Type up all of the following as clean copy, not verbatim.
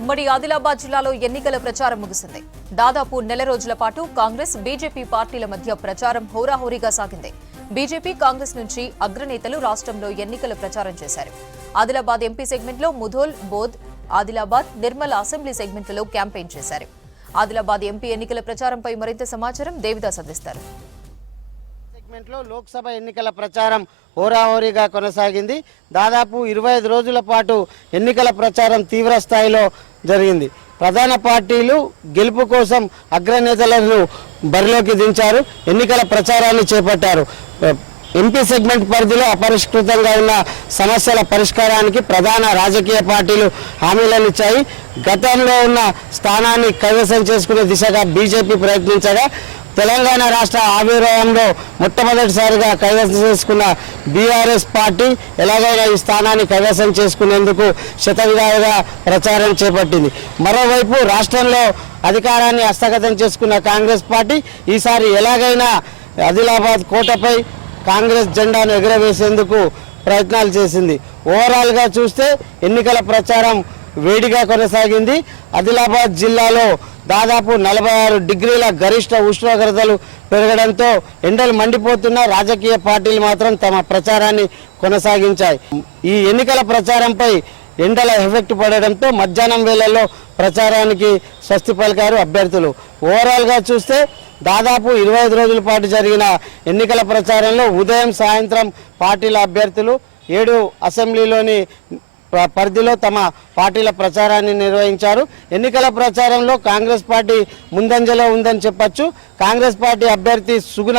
ఉమ్మడి ఆదిలాబాద్ జిల్లాలో ఎన్నికల ప్రచారం ముగిసింది. దాదాపు నెల రోజుల పాటు కాంగ్రెస్, బీజేపీ పార్టీల మధ్య ప్రచారం హోరాహోరీగా సాగింది. బీజేపీ, కాంగ్రెస్ నుంచి అగ్రనేతలు రాష్ట్రంలో ఎన్నికల ప్రచారం చేశారు. ఆదిలాబాద్ ఎంపీ సెగ్మెంట్లో ముధోల్, బోధ్, ఆదిలాబాద్, నిర్మల్ అసెంబ్లీ సెగ్మెంట్లలో క్యాంపెయిన్ చేశారు. ఆదిలాబాద్ ఎంపీ ఎన్నికల ప్రచారంపై మరింత సమాచారం దేవిదాస్ అందిస్తారు. లోక్సభ ఎన్నికల ప్రచారం హోరాహోరీగా కొనసాగింది. దాదాపు 25 రోజుల పాటు ఎన్నికల ప్రచారం తీవ్ర స్థాయిలో జరిగింది. ప్రధాన పార్టీలు గెలుపు కోసం అగ్రనేతలను బరిలోకి దించారు. ఎన్నికల ప్రచారాన్ని చేపట్టారు. ఎంపీ సెగ్మెంట్ పరిధిలో అపరిష్కృతంగా ఉన్న సమస్యల పరిష్కారానికి ప్రధాన రాజకీయ పార్టీలు హామీలను ఇచ్చాయి. గతంలో ఉన్న స్థానాన్ని కైవసం చేసుకునే దిశగా బీజేపీ ప్రయత్నించగా, తెలంగాణ రాష్ట్ర ఆవిర్భావంలో మొట్టమొదటిసారిగా కైవసం చేసుకున్న బీఆర్ఎస్ పార్టీ ఎలాగైనా ఈ స్థానాన్ని కైవసం చేసుకునేందుకు శతవిధాలుగా ప్రచారం చేపట్టింది. మరోవైపు రాష్ట్రంలో అధికారాన్ని హస్తగతం చేసుకున్న కాంగ్రెస్ పార్టీ ఈసారి ఎలాగైనా ఆదిలాబాద్ కోటపై కాంగ్రెస్ జెండాను ఎగురవేసేందుకు ప్రయత్నాలు చేసింది. ఓవరాల్గా చూస్తే ఎన్నికల ప్రచారం వేడిగా కొనసాగింది. ఆదిలాబాద్ జిల్లాలో దాదాపు 46 డిగ్రీల గరిష్ట ఉష్ణోగ్రతలు పెరగడంతో ఎండలు మండిపోతున్న రాజకీయ పార్టీలు మాత్రం తమ ప్రచారాన్ని కొనసాగించాయి. ఈ ఎన్నికల ప్రచారంపై ఎండల ఎఫెక్ట్ పడడంతో మధ్యాహ్నం వేళల్లో ప్రచారానికి స్వస్తి పలికారు అభ్యర్థులు. ఓవరాల్గా చూస్తే దాదాపు 25 రోజుల పాటు జరిగిన ఎన్నికల ప్రచారంలో ఉదయం, సాయంత్రం పార్టీల అభ్యర్థులు 7 అసెంబ్లీలోని పరిధిలో తమ పార్టీల ప్రచారాన్ని నిర్వహించారు. ఎన్నికల ప్రచారంలో కాంగ్రెస్ పార్టీ ముందంజలో ఉందని చెప్పొచ్చు. కాంగ్రెస్ పార్టీ అభ్యర్థి సుగుణ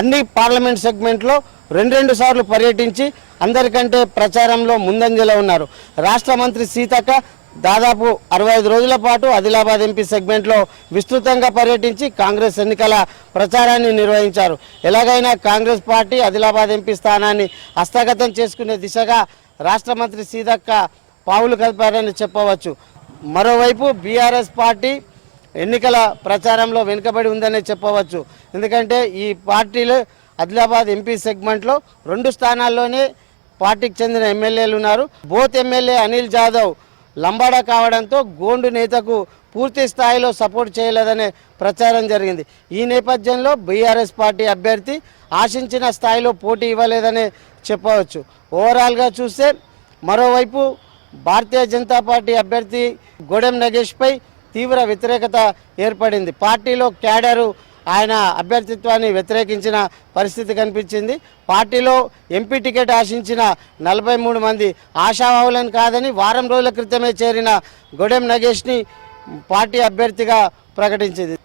అన్ని పార్లమెంట్ సెగ్మెంట్లో 2 సార్లు పర్యటించి అందరికంటే ప్రచారంలో ముందంజలో ఉన్నారు. రాష్ట్ర మంత్రి సీతక్క దాదాపు 65 రోజుల పాటు ఆదిలాబాద్ ఎంపీ సెగ్మెంట్లో విస్తృతంగా పర్యటించి కాంగ్రెస్ ఎన్నికల ప్రచారాన్ని నిర్వహించారు. ఎలాగైనా కాంగ్రెస్ పార్టీ ఆదిలాబాద్ ఎంపీ స్థానాన్ని హస్తగతం చేసుకునే దిశగా రాష్ట్ర మంత్రి సీతక్క పావులు కదిపారని చెప్పవచ్చు. మరోవైపు బీఆర్ఎస్ పార్టీ ఎన్నికల ప్రచారంలో వెనుకబడి ఉందనే చెప్పవచ్చు. ఎందుకంటే ఈ పార్టీలు ఆదిలాబాద్ ఎంపీ సెగ్మెంట్లో 2 స్థానాల్లోనే పార్టీకి చెందిన ఎమ్మెల్యేలు ఉన్నారు. బోత్ ఎమ్మెల్యే అనిల్ జాదవ్ లంబాడా కావడంతో గోండు నేతకు పూర్తి స్థాయిలో సపోర్ట్ చేయలేదనే ప్రచారం జరిగింది. ఈ నేపథ్యంలో బీఆర్ఎస్ పార్టీ అభ్యర్థి ఆశించిన స్థాయిలో పోటీ ఇవ్వలేదనే చెప్పవచ్చు. ఓవరాల్గా చూస్తే మరోవైపు భారతీయ జనతా పార్టీ అభ్యర్థి గోడెం నగేష్పై తీవ్ర వ్యతిరేకత ఏర్పడింది. పార్టీలో క్యాడరు ఆయన అభ్యర్థిత్వాన్ని వ్యతిరేకించిన పరిస్థితి కనిపించింది. పార్టీలో ఎంపీ టికెట్ ఆశించిన 43 మంది ఆశావాహులను కాదని వారం రోజుల క్రితమే చేరిన గోడెం నగేష్ని పార్టీ అభ్యర్థిగా ప్రకటించింది.